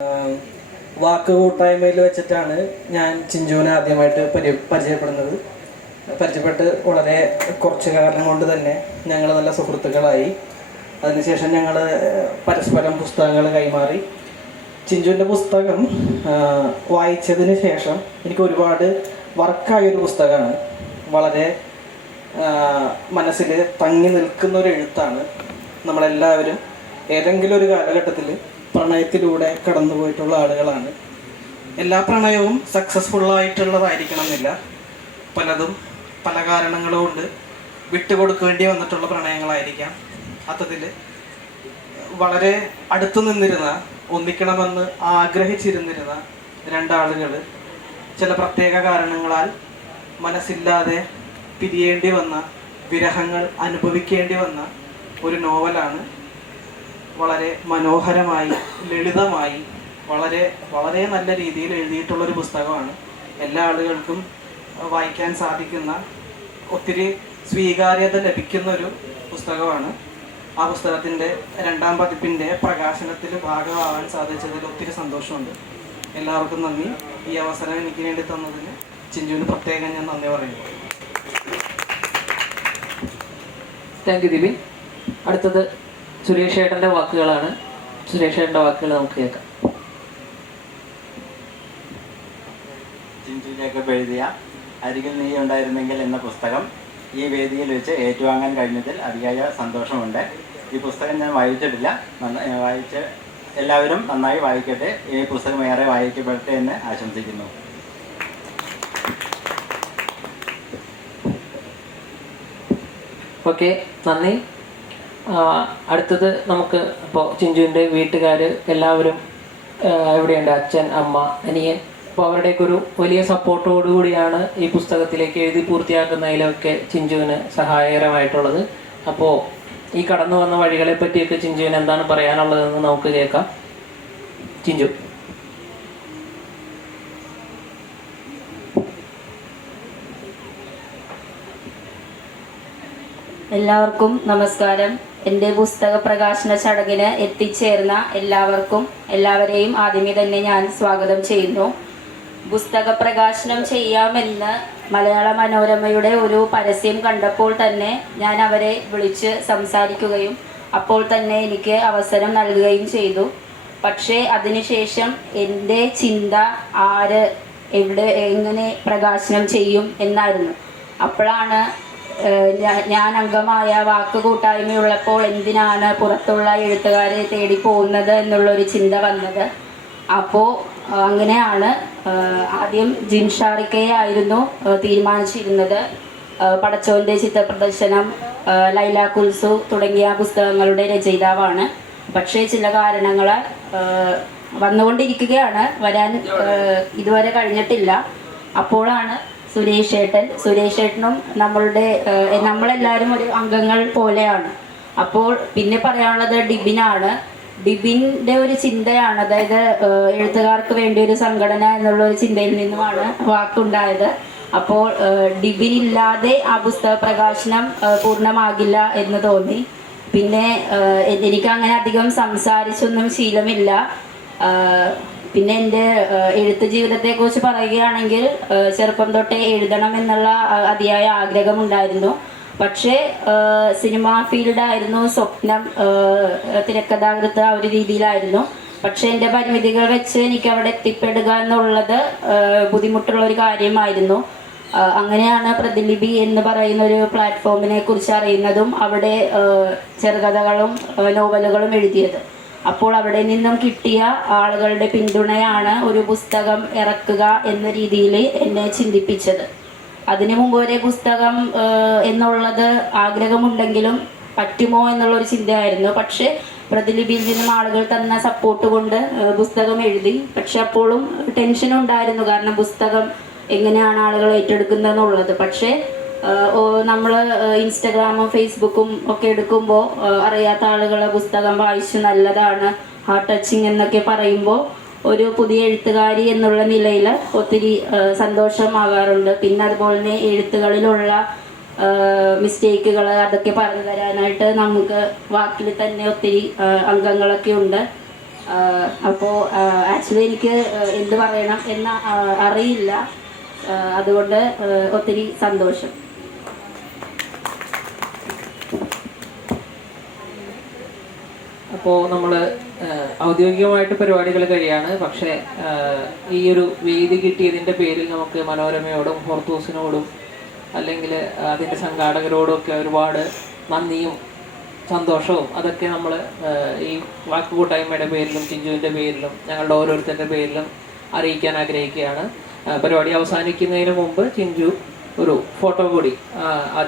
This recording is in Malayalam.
വാക്ക് കൂട്ടായ്മയിൽ വെച്ചിട്ടാണ് ഞാൻ ചിഞ്ചുവിനെ ആദ്യമായിട്ട് പരിചയപ്പെട്ട് വളരെ കുറച്ച് കാലം കൊണ്ട് തന്നെ ഞങ്ങൾ നല്ല സുഹൃത്തുക്കളായി. അതിനുശേഷം ഞങ്ങൾ പരസ്പരം പുസ്തകങ്ങൾ കൈമാറി. ചിഞ്ചുവിൻ്റെ പുസ്തകം വായിച്ചതിന് ശേഷം എനിക്ക് ഒരുപാട് വർക്കായൊരു പുസ്തകമാണ്. വളരെ മനസ്സിൽ തങ്ങി നിൽക്കുന്നൊരു എഴുത്താണ്. നമ്മളെല്ലാവരും ഏതെങ്കിലും ഒരു കാലഘട്ടത്തിൽ പ്രണയത്തിലൂടെ കടന്നു പോയിട്ടുള്ള ആളുകളാണ്. എല്ലാ പ്രണയവും സക്സസ്ഫുള്ളായിട്ടുള്ളതായിരിക്കണം എന്നില്ല. പലതും പല കാരണങ്ങളുകൊണ്ട് വിട്ടുകൊടുക്കേണ്ടി വന്നിട്ടുള്ള പ്രണയങ്ങളായിരിക്കാം. അത്തത്തിൽ വളരെ അടുത്തു നിന്നിരുന്ന, ഒന്നിക്കണമെന്ന് ആഗ്രഹിച്ചിരുന്നിരുന്ന രണ്ടാളുകൾ ചില പ്രത്യേക കാരണങ്ങളാൽ മനസ്സില്ലാതെ പിരിയേണ്ടി വന്ന, വിരഹങ്ങൾ അനുഭവിക്കേണ്ടി വന്ന ഒരു നോവലാണ്. വളരെ മനോഹരമായി, ലളിതമായി, വളരെ വളരെ നല്ല രീതിയിൽ എഴുതിയിട്ടുള്ളൊരു പുസ്തകമാണ്. എല്ലാ ആളുകൾക്കും വായിക്കാൻ സാധിക്കുന്ന, ഒത്തിരി സ്വീകാര്യത ലഭിക്കുന്നൊരു പുസ്തകമാണ്. ആ പുസ്തകത്തിൻ്റെ 2ാം പതിപ്പിൻ്റെ പ്രകാശനത്തിൽ ഭാഗമാവാൻ സാധിച്ചതിൽ ഒത്തിരി സന്തോഷമുണ്ട്. എല്ലാവർക്കും നന്ദി. ഈ അവസരം എനിക്ക് വേണ്ടി തന്നതിന് ചിഞ്ചുവിന് പ്രത്യേകം ഞാൻ നന്ദി പറയുന്നു. Thank you Dibin. അടുത്തത് സുരേഷ് ഏട്ടൻ്റെ വാക്കുകളാണ്. സുരേഷ് ഏട്ടൻ്റെ വാക്കുകൾ നമുക്ക് കേൾക്കാം. ചിഞ്ചു ജേക്കബ് എഴുതിയ അരികിൽ നീ ഉണ്ടായിരുന്നെങ്കിൽ എന്ന പുസ്തകം ഈ വേദിയിൽ വെച്ച് ഏറ്റുവാങ്ങാൻ കഴിഞ്ഞതിൽ അതിയായ സന്തോഷമുണ്ട്. ഈ പുസ്തകം ഞാൻ വായിച്ചിട്ടില്ല. എല്ലാവരും നന്നായി വായിക്കട്ടെ. ഈ പുസ്തകം ഏറെ വായിക്കപ്പെടട്ടെ എന്ന് ആശംസിക്കുന്നു. ഓക്കെ, നന്ദി. അടുത്തത് നമുക്ക് ഇപ്പോൾ ചിഞ്ചുവിൻ്റെ വീട്ടുകാർ എല്ലാവരും എവിടെയുണ്ട്? അച്ഛൻ, അമ്മ, അനിയൻ. അപ്പോൾ അവരുടെയൊക്കെ ഒരു വലിയ സപ്പോർട്ടോടുകൂടിയാണ് ഈ പുസ്തകത്തിലേക്ക് എഴുതി പൂർത്തിയാക്കുന്നതിലൊക്കെ ചിഞ്ചുവിന് സഹായകരമായിട്ടുള്ളത്. അപ്പോൾ ഈ കടന്നു വന്ന വഴികളെ പറ്റിയൊക്കെ ചിഞ്ചുവിന് എന്താണ് പറയാനുള്ളതെന്ന് നമുക്ക് കേൾക്കാം. ചിഞ്ചു. എല്ലാവർക്കും നമസ്കാരം. എൻ്റെ പുസ്തക പ്രകാശന ചടങ്ങിന് എത്തിച്ചേർന്ന എല്ലാവരെയും ആദ്യമേ തന്നെ ഞാൻ സ്വാഗതം ചെയ്യുന്നു. പുസ്തക പ്രകാശനം ചെയ്യാമെന്ന് മലയാള മനോരമയുടെ ഒരു പരസ്യം കണ്ടപ്പോൾ തന്നെ ഞാൻ അവരെ വിളിച്ച് സംസാരിക്കുകയും അപ്പോൾ തന്നെ എനിക്ക് അവസരം നൽകുകയും ചെയ്തു. പക്ഷേ അതിനുശേഷം എൻ്റെ ചിന്ത എങ്ങനെ പ്രകാശനം ചെയ്യും എന്നായിരുന്നു. അപ്പോഴാണ് ഞാൻ അംഗമായ വാക്ക് കൂട്ടായ്മയുള്ളപ്പോൾ എന്തിനാണ് പുറത്തുള്ള എഴുത്തുകാരെ തേടി പോകുന്നത് എന്നുള്ളൊരു ചിന്ത വന്നത്. അപ്പോൾ അങ്ങനെയാണ് ആദ്യം ജിൻഷാറിക്കയായിരുന്നു തീരുമാനിച്ചിരുന്നത്. പടച്ചോൻ്റെ ചിത്രപ്രദർശനം, ലൈല കുൽസു തുടങ്ങിയ പുസ്തകങ്ങളുടെ രചയിതാവാണ്. പക്ഷേ ചില കാരണങ്ങളാൽ വന്നുകൊണ്ടിരിക്കുകയാണ്, വരാൻ ഇതുവരെ കഴിഞ്ഞിട്ടില്ല. അപ്പോഴാണ് സുരേഷ് ഏട്ടനും നമ്മളെല്ലാവരും ഒരു അംഗങ്ങൾ പോലെയാണ്. അപ്പോൾ പിന്നെ പറയാനുള്ളത് ഡിബിനാണ്. ഡിബിൻ്റെ ഒരു ചിന്തയാണ്, അതായത് എഴുത്തുകാർക്ക് വേണ്ടി ഒരു സംഘടന എന്നുള്ള ഒരു ചിന്തയിൽ നിന്നുമാണ് വാക്കുണ്ടായത്. അപ്പോൾ ഡിബിനില്ലാതെ ആ പുസ്തക പ്രകാശനം പൂർണ്ണമാകില്ല എന്ന് തോന്നി. പിന്നെ എനിക്ക് അങ്ങനെ അധികം സംസാരിച്ചൊന്നും ശീലമില്ല. പിന്നെ എൻ്റെ എഴുത്ത് ജീവിതത്തെക്കുറിച്ച് പറയുകയാണെങ്കിൽ ചെറുപ്പം തൊട്ടേ എഴുതണം എന്നുള്ള അതിയായ ആഗ്രഹമുണ്ടായിരുന്നു. പക്ഷേ സിനിമാ ഫീൽഡായിരുന്നു സ്വപ്നം, തിരക്കഥാകൃത്ത് ആ ഒരു രീതിയിലായിരുന്നു. പക്ഷേ എൻ്റെ പരിമിതികൾ വെച്ച് എനിക്ക് അവിടെ എത്തിപ്പെടുക എന്നുള്ളത് ബുദ്ധിമുട്ടുള്ള ഒരു കാര്യമായിരുന്നു. അങ്ങനെയാണ് പ്രതിലിപി എന്ന് പറയുന്ന ഒരു പ്ലാറ്റ്ഫോമിനെ കുറിച്ച് അറിയുന്നതും അവിടെ ചെറുകഥകളും നോവലുകളും എഴുതിയത്. അപ്പോൾ അവിടെ നിന്നും കിട്ടിയ ആളുകളുടെ പിന്തുണയാണ് ഒരു പുസ്തകം ഇറക്കുക എന്ന രീതിയിൽ എന്നെ ചിന്തിപ്പിച്ചത്. അതിനു മുമ്പ് ഒരു പുസ്തകം എന്നുള്ളത് ആഗ്രഹമുണ്ടെങ്കിലും പറ്റുമോ എന്നുള്ളൊരു ചിന്തയായിരുന്നു. പക്ഷേ പ്രതിലിപിയിൽ നിന്നും ആളുകൾ തന്ന സപ്പോർട്ട് കൊണ്ട് പുസ്തകം എഴുതി. പക്ഷെ അപ്പോഴും ടെൻഷനുണ്ടായിരുന്നു, കാരണം പുസ്തകം എങ്ങനെയാണ് ആളുകൾ ഏറ്റെടുക്കുന്നതെന്നുള്ളത്. പക്ഷേ നമ്മൾ ഇൻസ്റ്റഗ്രാമും ഫേസ്ബുക്കും ഒക്കെ എടുക്കുമ്പോൾ അറിയാത്ത ആളുകൾ പുസ്തകം വായിച്ചു നല്ലതാണ്, ഹാർട്ട് ടച്ചിങ് എന്നൊക്കെ പറയുമ്പോൾ ഒരു പുതിയ എഴുത്തുകാരി എന്നുള്ള നിലയിൽ ഒത്തിരി സന്തോഷമാകാറുണ്ട്. പിന്നെ അതുപോലെ തന്നെ എഴുത്തുകളിലുള്ള മിസ്റ്റേക്കുകൾ അതൊക്കെ പറഞ്ഞു തരാനായിട്ട് നമുക്ക് വാക്കിൽ തന്നെ ഒത്തിരി അംഗങ്ങളൊക്കെ ഉണ്ട്. അപ്പോൾ ആക്ച്വലി എനിക്ക് എന്ത് പറയണം എന്ന് അറിയില്ല. അതുകൊണ്ട് ഒത്തിരി സന്തോഷം. അപ്പോൾ നമ്മൾ ഔദ്യോഗികമായിട്ട് പരിപാടികൾ കഴിയാണ്. പക്ഷേ ഈ ഒരു വേദി കിട്ടിയതിൻ്റെ പേരിൽ നമുക്ക് മനോരമയോടും ഹോർത്തൂസിനോടും അല്ലെങ്കിൽ അതിൻ്റെ സംഘാടകരോടും ഒക്കെ ഒരുപാട് നന്ദിയും സന്തോഷവും അതൊക്കെ നമ്മൾ ഈ വാക്കുകൂട്ടായ്മയുടെ പേരിലും ചിഞ്ചുവിൻ്റെ പേരിലും ഞങ്ങളുടെ ഓരോരുത്തരുടെ പേരിലും അറിയിക്കാൻ ആഗ്രഹിക്കുകയാണ്. പരിപാടി അവസാനിക്കുന്നതിന് മുമ്പ് ചിഞ്ചു ഒരു ഫോട്ടോ കൂടി ആദ്യം